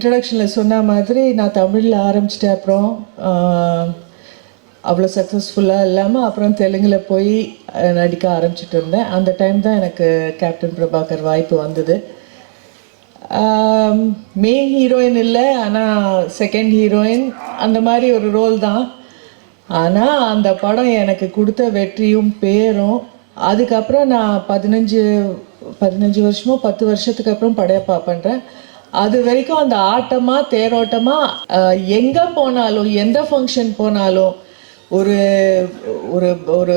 இன்ட்ரடக்ஷனில் சொன்ன மாதிரி நான் தமிழில் ஆரம்பிச்சிட்டேன். அப்புறம் அவ்வளோ சக்ஸஸ்ஃபுல்லாக இல்லாமல் அப்புறம் தெலுங்கில் போய் நடிக்க ஆரம்பிச்சிட்டு இருந்தேன். அந்த டைம் தான் எனக்கு கேப்டன் பிரபாகர் வாய்ப்பு வந்தது. மெயின் ஹீரோயின் இல்லை, ஆனால் செகண்ட் ஹீரோயின் அந்த மாதிரி ஒரு ரோல் தான். ஆனால் அந்த படம் எனக்கு கொடுத்த வெற்றியும் பேரும், அதுக்கப்புறம் நான் 15 வருஷமோ 10 வருஷத்துக்கு அப்புறம் படையப்பா பண்ணுறேன். அது வரைக்கும் அந்த ஆட்டமாக தேரோட்டமாக எங்கே போனாலும் எந்த ஃபங்க்ஷன் போனாலும் ஒரு ஒரு ஒரு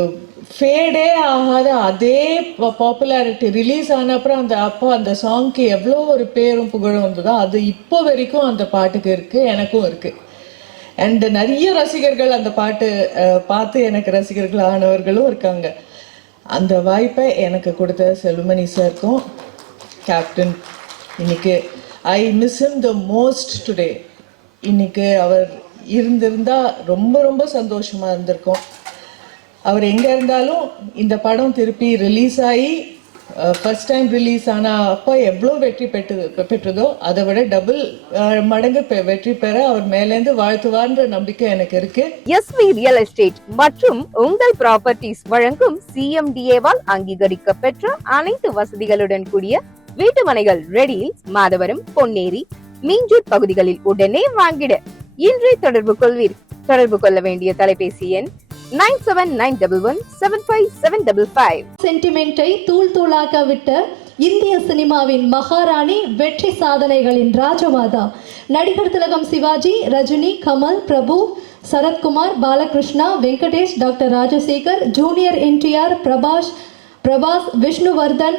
ஃபேடே ஆகாத அதே பாப்புலாரிட்டி. ரிலீஸ் ஆன அப்புறம் அந்த சாங்க்கு எவ்வளோ ஒரு பேரும் புகழும் வந்ததோ அது இப்போ வரைக்கும் அந்த பாட்டுக்கு இருக்குது, எனக்கும் இருக்குது. அண்ட் நிறைய ரசிகர்கள் அந்த பாட்டு பார்த்து எனக்கு ரசிகர்கள் ஆனவர்களும் இருக்காங்க. அந்த வாய்ப்பை எனக்கு கொடுத்த செல்வமணி சாருக்கும் கேப்டன், இன்னைக்கு I miss him the most today. இன்னைக்கு அவர் இருந்திருந்தால் ரொம்ப ரொம்ப சந்தோஷமாக இருந்திருக்கும். அவர் எங்கே இருந்தாலும் இந்த படம் திருப்பி ரிலீஸ் ஆகி ஃபர்ஸ்ட் டைம் ரிலீஸ் ஆனால் அப்போ எவ்வளோ வெற்றி பெற்றதோ அதை விட டபுள் மடங்கு வெற்றி பெற அவர் மேலேருந்து வாழ்த்துவார்ன்ற நம்பிக்கை எனக்கு இருக்கு. எஸ்வி ரியல் எஸ்டேட் மற்றும் உங்கள் ப்ராப்பர்ட்டிஸ் வழங்கும் சிஎம்டிஏவால் அங்கீகரிக்க பெற்ற அனைத்து வசதிகளுடன் கூடிய வீட்டு மனைகள் ரெடியில் மாதவரம், பொன்னேரி, மீஞ்சூர் பகுதிகளில் உடனே வாங்கிட இன்றே தொடர்பு கொள்வீர். தொடர்பு கொள்ள வேண்டிய தொலைபேசி எண் 9791175755. சென்டிமெண்டை தூள் தூளாக்க விட்ட இந்திய சினிமாவின் மகாராணி, வெற்றி சாதனைகளின் ராஜமாதா, நடிகர் திலகம் சிவாஜி, ரஜினி, கமல், பிரபு, சரத்குமார், பாலகிருஷ்ணா, வெங்கடேஷ், டாக்டர் ராஜசேகர், ஜூனியர் என்டிஆர், பிரபாஸ், விஷ்ணுவர்தன்,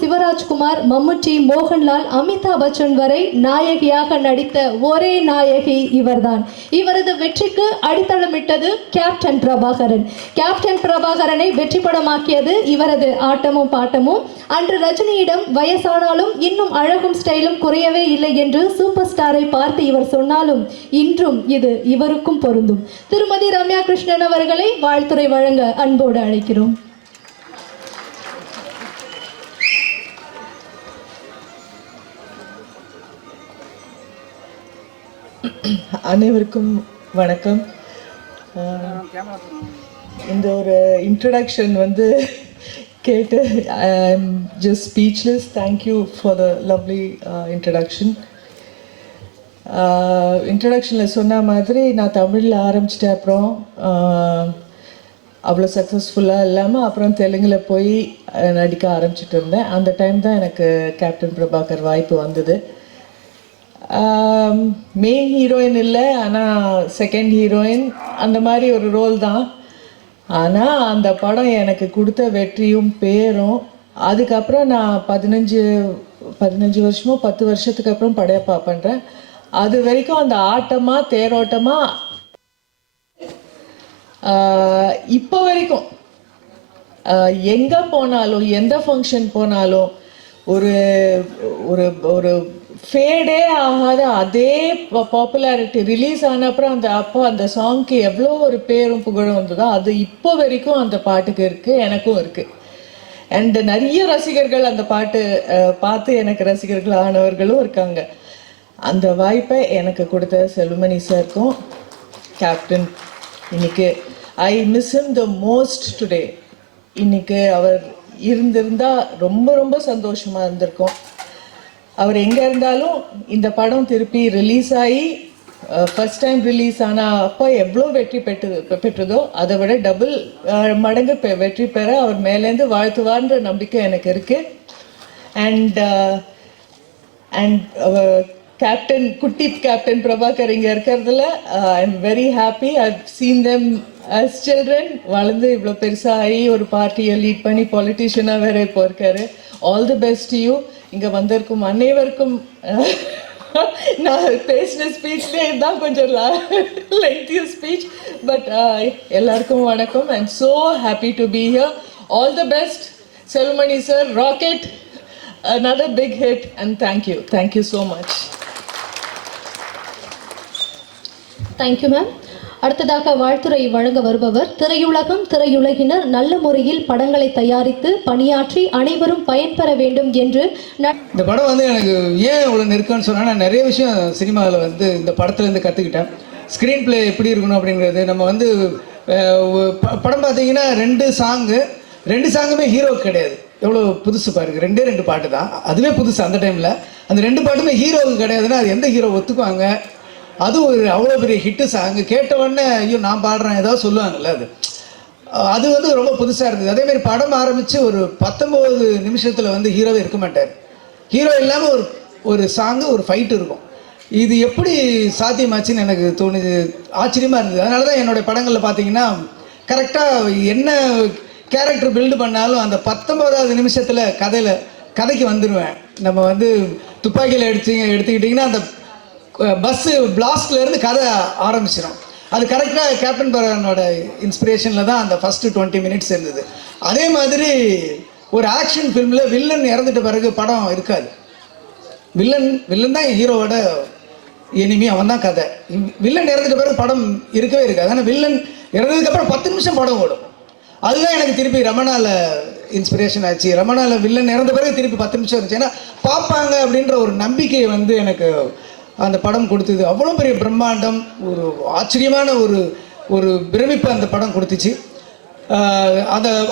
சிவராஜ்குமார், மம்முட்டி, மோகன்லால், அமிதாப் பச்சன் வரை நாயகியாக நடித்த ஒரே நாயகி இவர்தான். இவரது வெற்றிக்கு அடித்தளமிட்டது கேப்டன் பிரபாகரன். கேப்டன் பிரபாகரனை வெற்றி படமாக்கியது இவரது ஆட்டமும் பாட்டமும். அன்று ரஜினியிடம் வயசானாலும் இன்னும் அழகும் ஸ்டைலும் குறையவே இல்லை என்று சூப்பர் ஸ்டாரை பார்த்து இவர் சொன்னாலும் இன்றும் இது இவருக்கும் பொருந்தும். திருமதி ரம்யா கிருஷ்ணன் அவர்களை வாழ்த்துரை வழங்க அன்போடு அழைக்கிறோம். அனைவருக்கும் வணக்கம். இந்த ஒரு இன்ட்ரடக்ஷன் கேட்டு I am just speechless. Thank you for the lovely introduction. இன்ட்ரடக்ஷனில் சொன்ன மாதிரி நான் தமிழில் ஆரம்பிச்சிட்டேன். அப்புறம் அவ்வளோ சக்ஸஸ்ஃபுல்லாக இல்லாமல் அப்புறம் தெலுங்கில் போய் நடிக்க ஆரம்பிச்சிட்டு இருந்தேன். அந்த டைம் தான் எனக்கு கேப்டன் பிரபாகர் வாய்ப்பு வந்தது. மெயின் ஹீரோயின் இல்லை, ஆனால் செகண்ட் ஹீரோயின் அந்த மாதிரி ஒரு ரோல் தான். ஆனால் அந்த படம் எனக்கு கொடுத்த வெற்றியும் பேரும், அதுக்கப்புறம் நான் 15 வருஷமோ 10 வருஷத்துக்கு அப்புறம் படையப்பா பண்ணுறேன். அது வரைக்கும் அந்த ஆட்டமாக தேரோட்டமாக இப்போ வரைக்கும் எங்கே போனாலும் எந்த ஃபங்க்ஷன் போனாலும் ஒரு ஒரு ஒரு ஃபேடே ஆகாத அதே பாப்புலாரிட்டி. ரிலீஸ் ஆன அப்புறம் அந்த சாங்க்கு எவ்வளோ ஒரு பேரும் புகழும் வந்ததோ அது இப்போ வரைக்கும் அந்த பாட்டுக்கு இருக்குது, எனக்கும் இருக்குது. அண்ட் நிறைய ரசிகர்கள் அந்த பாட்டு பார்த்து எனக்கு ரசிகர்கள் ஆனவர்களும் இருக்காங்க. அந்த வாய்ப்பை எனக்கு கொடுத்த செல்வமணி சாருக்கும் கேப்டன், இன்னைக்கு I miss him the most today. இன்னைக்கு அவர் இருந்திருந்தால் ரொம்ப ரொம்ப சந்தோஷமாக இருந்திருக்கும். அவர் எங்கே இருந்தாலும் இந்த படம் திருப்பி ரிலீஸ் ஆகி ஃபர்ஸ்ட் டைம் ரிலீஸ் ஆனால் அப்போ எவ்வளோ வெற்றி பெற்றதோ அதை விட டபுள் மடங்கு வெற்றி பெற அவர் மேலேருந்து வாழ்த்துவார்ன்ற நம்பிக்கை எனக்கு இருக்குது. அண்ட் கேப்டன், குட்டி கேப்டன் பிரபாகர் இங்கே இருக்கிறதுல I am very happy. I seen them as children. வளர்ந்து இவ்வளோ பெருசாகி ஒரு பார்ட்டியை லீட் பண்ணி பாலிட்டிஷியனாக வேற இப்போ இருக்காரு. All the best to you. இங்கே வந்திருக்கும் அனைவருக்கும் நான் பேசின ஸ்பீச்லேயே தான் கொஞ்சம் லெங்க்திய ஸ்பீச், பட் எல்லாருக்கும் வணக்கம். I am so happy to be here. All the best Selvamani sir. Rocket, another big hit, and thank you so much. Thank you, ma'am. அடுத்ததாக வாழ்த்துரை வழங்க வருபவர் திரையுலகம் திரையுலகினர் நல்ல முறையில் படங்களை தயாரித்து பணியாற்றி அனைவரும் பயன்பெற வேண்டும் என்று இந்த படம் வந்து எனக்கு ஏன் இவ்வளோ நெருக்கம்னு சொன்னால், நான் நிறைய விஷயம் சினிமாவில் வந்து இந்த படத்துலேருந்து கற்றுக்கிட்டேன். ஸ்க்ரீன் பிளே எப்படி இருக்கணும் அப்படிங்கிறது. நம்ம வந்து படம் பார்த்தீங்கன்னா ரெண்டு சாங்குமே ஹீரோ கிடையாது. எவ்வளோ புதுசு பாருங்க, 2 பாட்டு தான், அதுவே புதுசு அந்த டைமில். அந்த 2 பாட்டுமே ஹீரோவுக்கு கிடையாதுன்னா அது எந்த ஹீரோ ஒத்துக்குவாங்க? அது ஒரு அவ்வளோ பெரிய ஹிட்டு சாங்கு. கேட்டவுடனே ஐயோ நான் பாடுறேன் ஏதாவது சொல்லுவாங்கல்ல, அது வந்து ரொம்ப புதுசாக இருந்தது. அதேமாதிரி படம் ஆரம்பித்து ஒரு 19 நிமிஷத்தில் வந்து ஹீரோவே இருக்க மாட்டார். ஹீரோ இல்லாமல் ஒரு சாங்கு, ஒரு ஃபைட்டு இருக்கும். இது எப்படி சாத்தியமாச்சுன்னு எனக்கு தோணுது, ஆச்சரியமாக இருந்தது. அதனால தான் என்னுடைய படங்களில் பார்த்தீங்கன்னா கரெக்டாக என்ன கேரக்டர் பில்டு பண்ணாலும் அந்த 19வது நிமிஷத்தில் கதைக்கு வந்துடுவேன். நம்ம வந்து துப்பாக்கியில் எடுத்துக்கிட்டிங்கன்னா அந்த பஸ்ஸு பிளாஸ்ட்லேருந்து கதை ஆரம்பிச்சிடும். அது கரெக்டாக கேப்டன் பரவனோட இன்ஸ்பிரேஷனில் தான் அந்த ஃபஸ்ட்டு 20 மினிட்ஸ் இருந்தது. அதே மாதிரி ஒரு ஆக்ஷன் ஃபிலிமில் வில்லன் இறந்துட்ட பிறகு படம் இருக்காது. வில்லன் தான் ஹீரோவோட எனிமி, அவன் தான் கதை. வில்லன் இறந்துட்ட பிறகு படம் இருக்கவே இருக்காது. ஆனால் வில்லன் இறந்ததுக்கப்புறம் 10 நிமிஷம் படம் ஓடும். அதுதான் எனக்கு திருப்பி ரமணாவில் இன்ஸ்பிரேஷன் ஆச்சு. ரமணாவில் வில்லன் இறந்த பிறகு திருப்பி 10 நிமிஷம் இருந்துச்சு. ஏன்னா பார்ப்பாங்க அப்படின்ற ஒரு நம்பிக்கையை வந்து எனக்கு அந்த படம் கொடுத்தது. அவ்வளோ பெரிய பிரம்மாண்டம், ஒரு ஆச்சரியமான ஒரு பிரமிப்பு அந்த படம் கொடுத்துச்சு.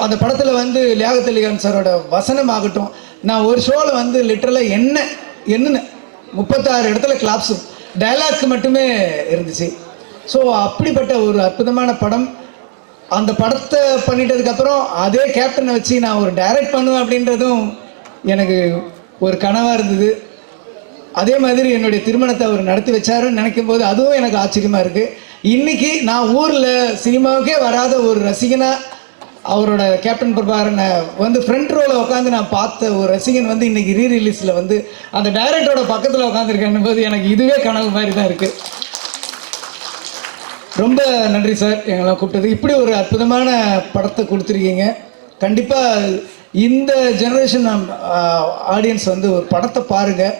அந்த படத்தில் வந்து லியாகத் அலி கான் சாரோட வசனம் ஆகட்டும், நான் ஒரு ஷோவில் வந்து லிட்டரலாக என்னன்னு 36 இடத்துல கிளாப்ஸும் டைலாக் மட்டுமே இருந்துச்சு. ஸோ அப்படிப்பட்ட ஒரு அற்புதமான படம். அந்த படத்தை பண்ணிட்டதுக்கப்புறம் அதே கேப்டனை வச்சு நான் ஒரு டைரக்ட் பண்ணுவேன் அப்படின்றதும் எனக்கு ஒரு கனவாக இருந்தது. அதே மாதிரி என்னுடைய திருமணத்தை அவர் நடத்தி வச்சாருன்னு நினைக்கும் போது அதுவும் எனக்கு ஆச்சரியமாக இருக்குது. இன்றைக்கி நான் ஊரில் சினிமாவுக்கே வராத ஒரு ரசிகனாக அவரோட கேப்டன் பிரபாகரனை வந்து ஃப்ரண்ட் ரோவில் உட்காந்து நான் பார்த்த ஒரு ரசிகன் வந்து இன்றைக்கி ரீரிலீஸில் வந்து அந்த டைரக்டரோட பக்கத்தில் உட்காந்துருக்கேன் போது எனக்கு இதுவே கனவு மாதிரி தான் இருக்குது. ரொம்ப நன்றி சார் எங்களாம் கூப்பிட்டது. இப்படி ஒரு அற்புதமான படத்தை கொடுத்துருக்கீங்க. கண்டிப்பாக இந்த ஜெனரேஷன் ஆடியன்ஸ் வந்து ஒரு படத்தை பாருங்கள்,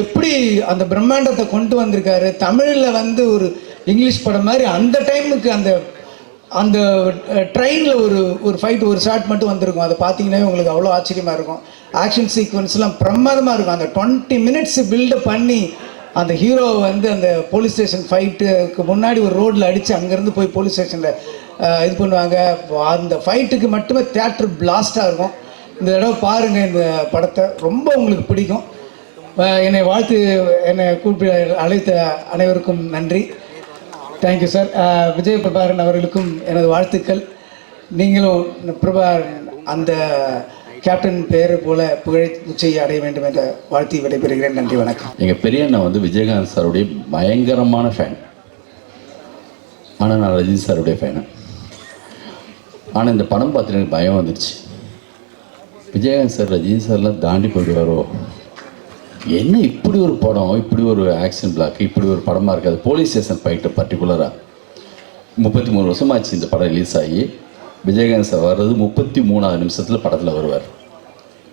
எப்படி அந்த பிரம்மாண்டத்தை கொண்டு வந்திருக்காரு. தமிழில் வந்து ஒரு இங்கிலீஷ் படம் மாதிரி அந்த டைமுக்கு அந்த ட்ரெயினில் ஒரு ஃபைட், ஒரு ஷாட் மட்டும் வந்திருக்கும். அதை பார்த்தீங்கன்னா உங்களுக்கு அவ்வளோ ஆச்சரியமாக இருக்கும். ஆக்ஷன் சீக்வன்ஸ்லாம் பிரமாதமாக இருக்கும். அந்த 20 மினிட்ஸ் பில்டப் பண்ணி அந்த ஹீரோ வந்து அந்த போலீஸ் ஸ்டேஷன் ஃபைட்டுக்கு முன்னாடி ஒரு ரோட்டில் அடித்து அங்கேருந்து போய் போலீஸ் ஸ்டேஷனில் இது பண்ணுவாங்க. அந்த ஃபைட்டுக்கு மட்டுமே தியேட்டர் பிளாஸ்டாக இருக்கும். இந்த தடவை பாருங்கள் இந்த படத்தை, ரொம்ப உங்களுக்கு பிடிக்கும். என்னை கூப்பிட்டு அழைத்த அனைவருக்கும் நன்றி. Thank you sir. விஜய் பிரபாகரன் அவர்களுக்கும் எனது வாழ்த்துக்கள். நீங்களும் பிரபாகரன் அந்த கேப்டன் பேர் போல புகழை உச்சை அடைய வேண்டும் என்ற வாழ்த்தி விடைபெறுகிறேன். நன்றி, வணக்கம். எங்கள் பெரிய அண்ணன் வந்து விஜயகாந்த் சாருடைய பயங்கரமான ஃபேன். ஆனால் நான் ரஜினி சாருடைய ஃபேனு. ஆனால் இந்த படம் பார்த்துட்டு எனக்கு பயம் வந்துடுச்சு. விஜயகாந்த் சார் ரஜினி சார்லாம் தாண்டி போயிடுவாரோ, என்ன இப்படி ஒரு படம், இப்படி ஒரு ஆக்ஷன் பிளாக், இப்படி ஒரு படமாக இருக்காது. போலீஸ் ஸ்டேஷன் ஃபைட்டு பர்டிகுலராக 33 வருஷமாச்சு இந்த படம் ரிலீஸ் ஆகி. விஜயகாந்த் சார் வர்றது 33வது நிமிஷத்தில் படத்தில் வருவார்.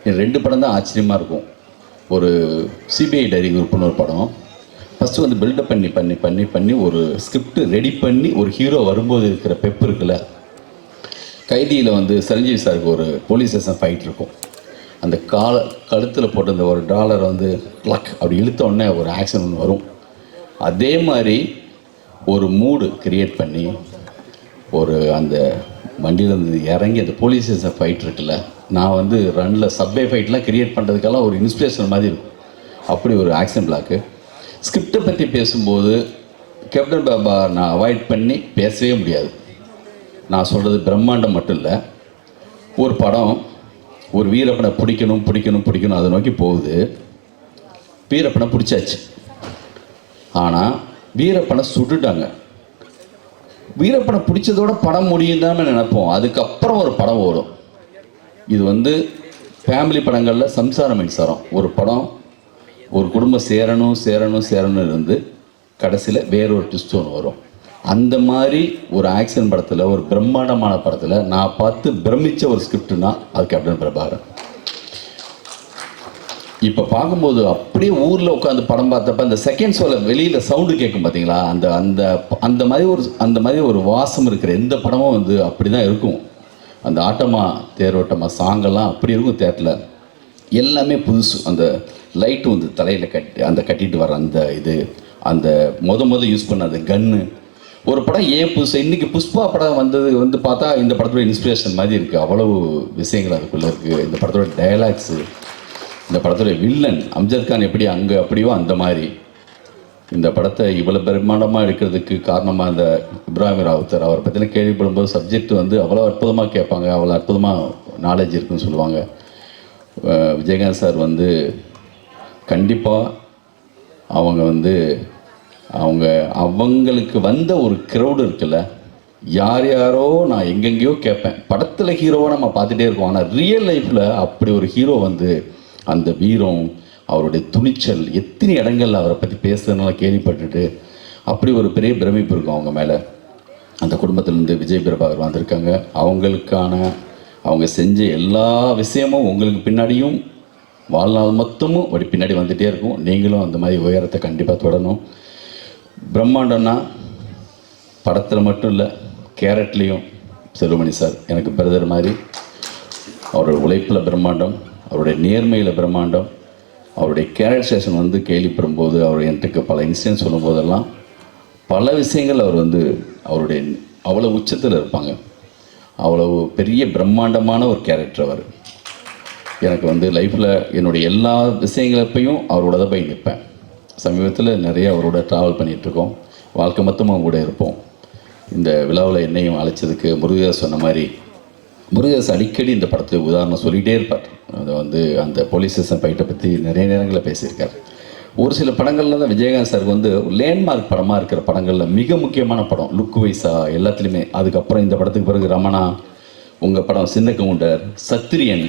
2 படம் தான் ஆச்சரியமாக இருக்கும். ஒரு சிபிஐ டைரி குரூப்னு ஒரு படம். ஃபஸ்ட்டு வந்து பில்டப் பண்ணி பண்ணி பண்ணி பண்ணி ஒரு ஸ்கிரிப்ட் ரெடி பண்ணி ஒரு ஹீரோ வரும்போது இருக்கிற பெப் இருக்குல்ல. கைதியில் வந்து சரஞ்சீவி சாருக்கு ஒரு போலீஸ் ஸ்டேஷன் ஃபைட் இருக்கும். அந்த கழுத்தில் போட்டு அந்த ஒரு டாலரை வந்து கிளக் அப்படி இழுத்த உடனே ஒரு ஆக்ஷன் ஒன்று வரும். அதே மாதிரி ஒரு மூடு கிரியேட் பண்ணி ஒரு அந்த வண்டியிலேருந்து இறங்கி அந்த போலீஸ் ஸ்டேஷன் ஃபைட் இருக்குல்ல, நான் வந்து ரன்னில் சப்வே ஃபைட்லாம் கிரியேட் பண்ணுறதுக்கெல்லாம் ஒரு இன்ஸ்பிரேஷன் மாதிரி இருக்கும். அப்படி ஒரு ஆக்ஷன் பிளாக்கு. ஸ்கிரிப்டை பற்றி பேசும்போது கேப்டன் பாபா நான் அவாய்ட் பண்ணி பேசவே முடியாது. நான் சொல்கிறது பிரம்மாண்டம் மட்டும் இல்லை, ஒரு படம் ஒரு வீரப்பனை பிடிக்கணும் அதை நோக்கி போகுது. வீரப்பனை பிடிச்சாச்சு, ஆனால் வீரப்பனை சுட்டுட்டாங்க. வீரப்பனை பிடிச்சதோட படம் முடியும் தான் நினைப்போம். அதுக்கப்புறம் ஒரு படம் ஓடும். இது வந்து ஃபேமிலி படங்களில் சம்சார மின்சாரம் ஒரு படம், ஒரு குடும்பம் சேரணும் இருந்து கடைசியில் வேறொரு ட்விஸ்ட் ஒன்று வரும். அந்த மாதிரி ஒரு ஆக்ஷன் படத்தில், ஒரு பிரம்மாண்டமான படத்தில் நான் பார்த்து பிரமித்த ஒரு ஸ்கிரிப்டுனா அது கேப்டன் பிரபாகரன். இப்போ பார்க்கும்போது அப்படியே ஊரில் உட்காந்து படம் பார்த்தப்ப அந்த செகண்ட் ஷோவில் வெளியில் சவுண்டு கேட்கும் பார்த்தீங்களா, அந்த அந்த அந்த மாதிரி ஒரு வாசம் இருக்கிற எந்த படமும் வந்து அப்படி தான் இருக்கும். அந்த ஆட்டமா தேரோட்டமா சாங்கெல்லாம் அப்படி இருக்கும் தேட்டரில். எல்லாமே புதுசு. அந்த லைட்டு வந்து தலையில் கட்டிட்டு வர அந்த இது, அந்த முத யூஸ் பண்ண அந்த கன்னு. ஒரு படம் ஏன் புதுசு, இன்றைக்கி புஷ்பா படம் வந்தது வந்து பார்த்தா இந்த படத்தோட இன்ஸ்பிரேஷன் மாதிரி இருக்குது. அவ்வளவு விஷயங்கள் அதுக்குள்ளே இருக்குது. இந்த படத்தோட டயலாக்ஸு, இந்த படத்தோட வில்லன் அம்ஜத் கான் எப்படி அங்கே அப்படியோ அந்த மாதிரி இந்த படத்தை இவ்வளோ பிரம்மாண்டமாக எடுக்கிறதுக்கு காரணமாக இந்த இப்ராஹிம் ராவுத்தர். அவரை பற்றின கேள்விப்படும்போது சப்ஜெக்ட் வந்து அவ்வளோ அற்புதமாக கேட்பாங்க, அவ்வளோ அற்புதமாக நாலேஜ் இருக்குன்னு சொல்லுவாங்க. விஜயகாந்த் சார் வந்து கண்டிப்பாக அவங்க வந்து அவங்களுக்கு வந்த ஒரு க்ரௌடு இருக்குல்ல, யாரோ நான் எங்கெங்கேயோ கேட்பேன். படத்தில் ஹீரோவாக நம்ம பார்த்துட்டே இருக்கோம், ஆனால் ரியல் லைஃப்பில் அப்படி ஒரு ஹீரோ வந்து அந்த வீரம், அவருடைய துணிச்சல், எத்தனை இடங்கள்ல அவரை பற்றி பேசுறதுனால கேள்விப்பட்டுட்டு அப்படி ஒரு பெரிய பிரமிப்பு இருக்கும் அவங்க மேலே. அந்த குடும்பத்திலேருந்து விஜய் பிரபாகர் வந்திருக்காங்க. அவங்க செஞ்ச எல்லா விஷயமும் உங்களுக்கு பின்னாடியும் வாழ்நாள் மொத்தமும் அப்படி பின்னாடி வந்துகிட்டே இருக்கும். நீங்களும் அந்த மாதிரி உயரத்தை கண்டிப்பாக தொடரணும். பிரம்மாண்டம்னா படத்தில் மட்டும் இல்லை, கேரட்லேயும் செல்வமணி சார் எனக்கு பிரதர் மாதிரி. அவரோட உழைப்பில் பிரம்மாண்டம், அவருடைய நேர்மையில் பிரம்மாண்டம், அவருடைய கேரக்டரைசேஷன் வந்து கேள்விப்படும்போது அவர் எனக்கு பல இன்சிடென்ட் சொல்லும்போதெல்லாம் பல விஷயங்கள் அவர் வந்து அவருடைய அவ்வளோ உச்சத்தில் இருப்பாங்க. அவ்வளவு பெரிய பிரம்மாண்டமான ஒரு கேரக்டர் அவர். எனக்கு வந்து லைஃப்பில் என்னுடைய எல்லா விஷயங்களப்பையும் அவரோட தான் போய் நிற்பேன். சமீபத்தில் நிறைய அவரோட ட்ராவல் பண்ணிகிட்ருக்கோம், வாழ்க்கை மொத்தமாக அவங்க கூட இருப்போம். இந்த விழாவில் என்னையும் அழைச்சதுக்கு முருகதாஸ் சொன்ன மாதிரி, முருகதாஸ் அடிக்கடி இந்த படத்தை உதாரணம் சொல்லிகிட்டே இருப்பார். அதை வந்து அந்த போலீஸ் ஸ்டேஷன் ஃபைட்டை பற்றி நிறைய நேரங்களில் பேசியிருக்கார். ஒரு சில படங்களில் தான் விஜயகாந்த் சாருக்கு வந்து லேண்ட்மார்க் படமாக இருக்கிற படங்களில் மிக முக்கியமான படம் லுக் வைஸா எல்லாத்துலேயுமே. அதுக்கப்புறம் இந்த படத்துக்கு பிறகு ரமணா, உங்கள் படம் சின்ன கவுண்டர், சத்திரியன்,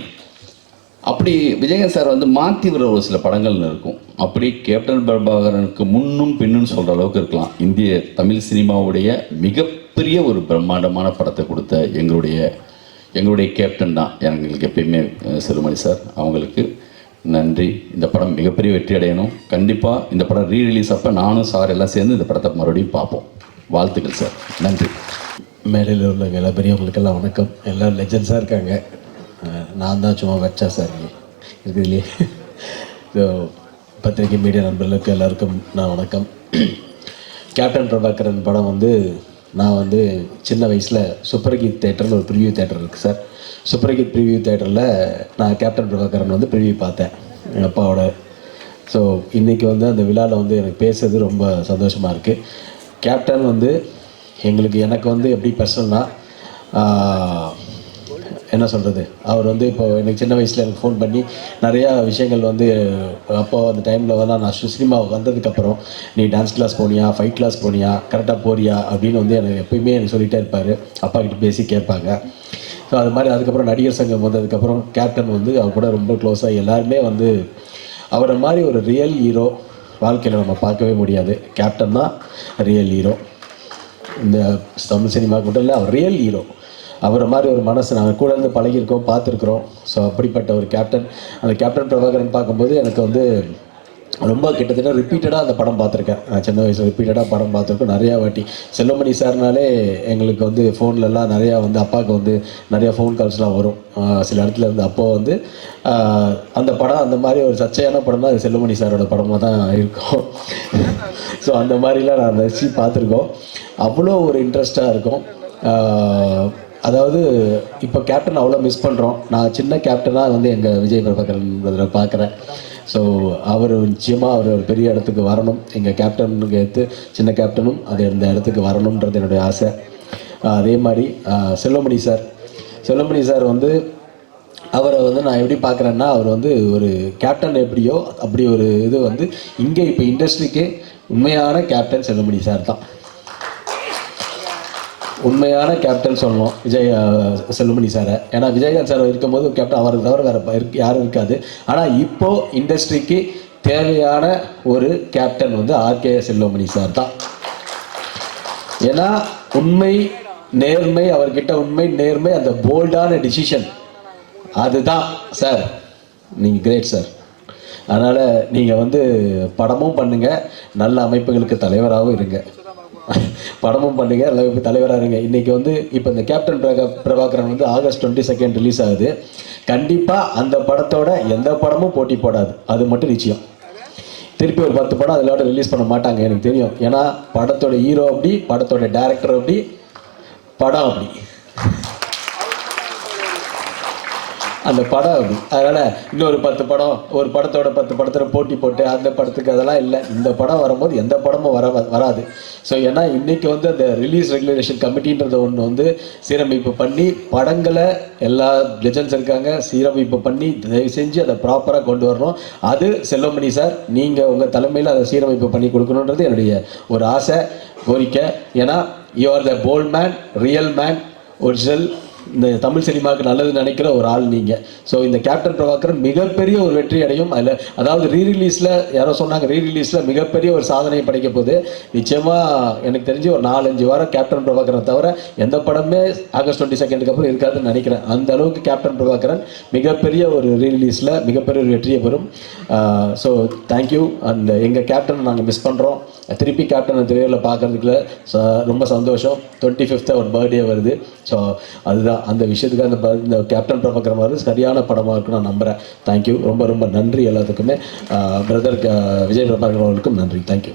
அப்படி விஜயகாந்த் சார் வந்து மாற்றி வர ஒரு சில படங்கள்னு இருக்கும். அப்படி கேப்டன் பிரபாகரனுக்கு முன்னும் பின்னும் சொல்கிற அளவுக்கு இருக்கலாம். இந்திய தமிழ் சினிமாவுடைய மிகப்பெரிய ஒரு பிரம்மாண்டமான படத்தை கொடுத்த எங்களுடைய கேப்டன் தான் எங்களுக்கு எப்பயுமே செல்வமணி சார். அவங்களுக்கு நன்றி. இந்த படம் மிகப்பெரிய வெற்றி அடையணும். கண்டிப்பாக இந்த படம் ரீரிலீஸ் அப்போ நானும் சார் எல்லாம் சேர்ந்து இந்த படத்தை மறுபடியும் பார்ப்போம். வாழ்த்துக்கள் சார். நன்றி. மேடையில் உள்ள எல்லா பெரியவங்களுக்கெல்லாம் வணக்கம். எல்லோரும் லெஜண்ட்ஸாக இருக்காங்க. நான் தான் சும்மா வச்சா சார் இருக்குதுலையே. ஸோ பத்திரிகை மீடியா நண்பர்களுக்கு எல்லாருக்கும் நான் வணக்கம். கேப்டன் பிரபாகரன் படம் வந்து நான் வந்து சின்ன வயசில் சூப்பர்கீத் தேட்டர்னு ஒரு ப்ரிவியூ தேட்டர் இருக்குது சார். சூப்பர்கீத் ப்ரிவியூ தேட்டரில் நான் கேப்டன் பிரபாகரன் வந்து ப்ரிவியூ பார்த்தேன் எங்கள் அப்பாவோட. ஸோ இன்றைக்கி வந்து அந்த விழாவில் வந்து எனக்கு பேசுறது ரொம்ப சந்தோஷமாக இருக்குது. கேப்டன் வந்து எனக்கு வந்து எப்படி பர்சனல்னால் என்ன சொல்கிறது, அவர் வந்து இப்போ எனக்கு சின்ன வயசில் எனக்கு ஃபோன் பண்ணி நிறையா விஷயங்கள் வந்து அப்போ அந்த டைமில் வந்து நான் சினிமா வந்ததுக்கப்புறம் நீ டான்ஸ் கிளாஸ் போனியா, ஃபைட் கிளாஸ் போனியா, கரெக்டாக போறியா அப்படின்னு வந்து எனக்கு எப்பயுமே எனக்கு சொல்லிகிட்டே இருப்பார். அப்பா கிட்ட பேசி கேட்பாங்க. ஸோ அது மாதிரி அதுக்கப்புறம் நடிகர் சங்கம் வந்ததுக்கப்புறம் கேப்டன் வந்து அவர் கூட ரொம்ப க்ளோஸாக எல்லாருமே வந்து அவரை மாதிரி ஒரு ரியல் ஹீரோ வாழ்க்கையில் நம்ம பார்க்கவே முடியாது. கேப்டன் தான் ரியல் ஹீரோ. இந்த தமிழ் சினிமாவுக்கு மட்டும் இல்லை, அவர் ரியல் ஹீரோ. அவரை மாதிரி ஒரு மனசு நாங்கள் கூட இருந்து பழகியிருக்கோம், பார்த்துருக்குறோம். ஸோ அப்படிப்பட்ட ஒரு கேப்டன், அந்த கேப்டன் பிரபாகரன் பார்க்கும்போது எனக்கு வந்து ரொம்ப கிட்டத்தட்ட ரிப்பீட்டடாக அந்த படம் பார்த்துருக்கேன். நான் சின்ன வயசில் ரிப்பீட்டடாக படம் பார்த்துருக்கோம் நிறையா வாட்டி. செல்வமணி சார்னாலே எங்களுக்கு வந்து ஃபோன்லலாம் நிறையா வந்து அப்பாவுக்கு வந்து நிறையா ஃபோன் கால்ஸ்லாம் வரும் சில இடத்துல இருந்து. அப்போது வந்து அந்த படம் அந்த மாதிரி ஒரு சர்ச்சையான படம் தான் அது செல்வமணி சாரோட படமாக தான் இருக்கும். ஸோ அந்த மாதிரிலாம் நான் ரசித்து பார்த்துருக்கோம். அவ்வளோ ஒரு இன்ட்ரெஸ்டாக இருக்கும். அதாவது இப்போ கேப்டன் அவ்வளோ மிஸ் பண்ணுறோம். நான் சின்ன கேப்டனாக வந்து எங்கள் விஜய் பிரபாகரன் பார்க்குறேன். ஸோ அவர் நிச்சயமாக அவர் ஒரு பெரிய இடத்துக்கு வரணும். எங்கள் கேப்டனுக்கு எடுத்து சின்ன கேப்டனும் அது இந்த இடத்துக்கு வரணுன்றது என்னுடைய ஆசை. அதே மாதிரி செல்வமணி சார் வந்து அவரை வந்து நான் எப்படி பார்க்குறேன்னா, அவர் வந்து ஒரு கேப்டன் எப்படியோ அப்படி ஒரு இது வந்து இங்கே இப்போ இண்டஸ்ட்ரிக்கு உண்மையான கேப்டன் செல்வமணி சார் தான். உண்மையான கேப்டன் சொல்லணும் செல்வமணி சாரை. ஏன்னா விஜயகாந்த் சார் இருக்கும்போது கேப்டன் அவருக்கு தவிர வேறு யாரும் இருக்காது. ஆனால் இப்போது இண்டஸ்ட்ரிக்கு தேவையான ஒரு கேப்டன் வந்து ஆர்கே செல்வமணி சார் தான். ஏன்னா உண்மை நேர்மை, அவர்கிட்ட உண்மை நேர்மை, அந்த போல்டான டிசிஷன், அதுதான் சார். நீங்கள் கிரேட் சார். அதனால் நீங்கள் வந்து படமும் பண்ணுங்கள், நல்ல அமைப்புகளுக்கு தலைவராகவும் இருங்க. படமும் பண்ணுங்க, நல்ல தலைவராக இருங்க. இன்றைக்கி வந்து இப்போ இந்த கேப்டன் பிரபாகரன் வந்து ஆகஸ்ட் 22 ரிலீஸ் ஆகுது. கண்டிப்பாக அந்த படத்தோட எந்த படமும் போட்டி போடாது, அது மட்டும் நிச்சயம். திருப்பி ஒரு 10 படம் அதிலோட ரிலீஸ் பண்ண மாட்டாங்க, எனக்கு தெரியும். ஏன்னா படத்தோட ஹீரோ அப்படி, படத்தோட டைரக்டர் அப்படி, படம் அப்படி, அந்த படம் அப்படி. அதனால் இன்னொரு 10 படம், ஒரு படத்தோட 10 படத்தில் போட்டி போட்டு அந்த படத்துக்கு அதெல்லாம் இல்லை. இந்த படம் வரும்போது எந்த படமும் வராது. ஸோ ஏன்னா இன்றைக்கி வந்து அந்த ரிலீஸ் ரெகுலேஷன் கமிட்டின்றத ஒன்று வந்து சீரமைப்பு பண்ணி, படங்களை எல்லா லெஜண்ட்ஸ் இருக்காங்க, சீரமைப்பு பண்ணி தயவு செஞ்சு அதை ப்ராப்பராக கொண்டு வரணும். அது செல்வமணி சார், நீங்கள் உங்கள் தலைமையில் அதை சீரமைப்பு பண்ணி கொடுக்கணுன்றது என்னுடைய ஒரு ஆசை, கோரிக்கை. ஏன்னா you are the bold man, real man, original, இந்த தமிழ் சினிமாவுக்கு நல்லது நினைக்கிற ஒரு ஆள் நீங்கள். ஸோ இந்த கேப்டன் பிரபாகரன் மிகப்பெரிய ஒரு வெற்றி அடையும். அதாவது ரீரிலீஸில் யாரோ சொன்னாங்க, ரீரிலீஸில் மிகப்பெரிய ஒரு சாதனை படைக்க போகுது. நிச்சயமாக எனக்கு தெரிஞ்சு ஒரு 4-5 வாரம் கேப்டன் பிரபாகரன் தவிர எந்த படமே ஆகஸ்ட் 22 அப்புறம் இருக்காதுன்னு நினைக்கிறேன். அந்த அளவுக்கு கேப்டன் பிரபாகரன் மிகப்பெரிய ஒரு ரீரிலீஸில் மிகப்பெரிய ஒரு வெற்றியை பெறும். So thank you. அந்த எங்கள் கேப்டனை நாங்கள் மிஸ் பண்ணுறோம். திருப்பி கேப்டனை திரையில் பார்க்குறதுக்குள்ள ரொம்ப சந்தோஷம். 25th அவர் பர்த்டே வருது. ஸோ அதுதான் அந்த விஷயத்துக்கு இந்த கேப்டன் பிரபாகரன் வந்து சரியான படமாக இருக்குன்னு நான் நம்புகிறேன். தேங்க்யூ. ரொம்ப ரொம்ப நன்றி எல்லாத்துக்குமே. பிரதர் விஜய் பிரபாகரன் அவர்களுக்கும் நன்றி. தேங்க்யூ.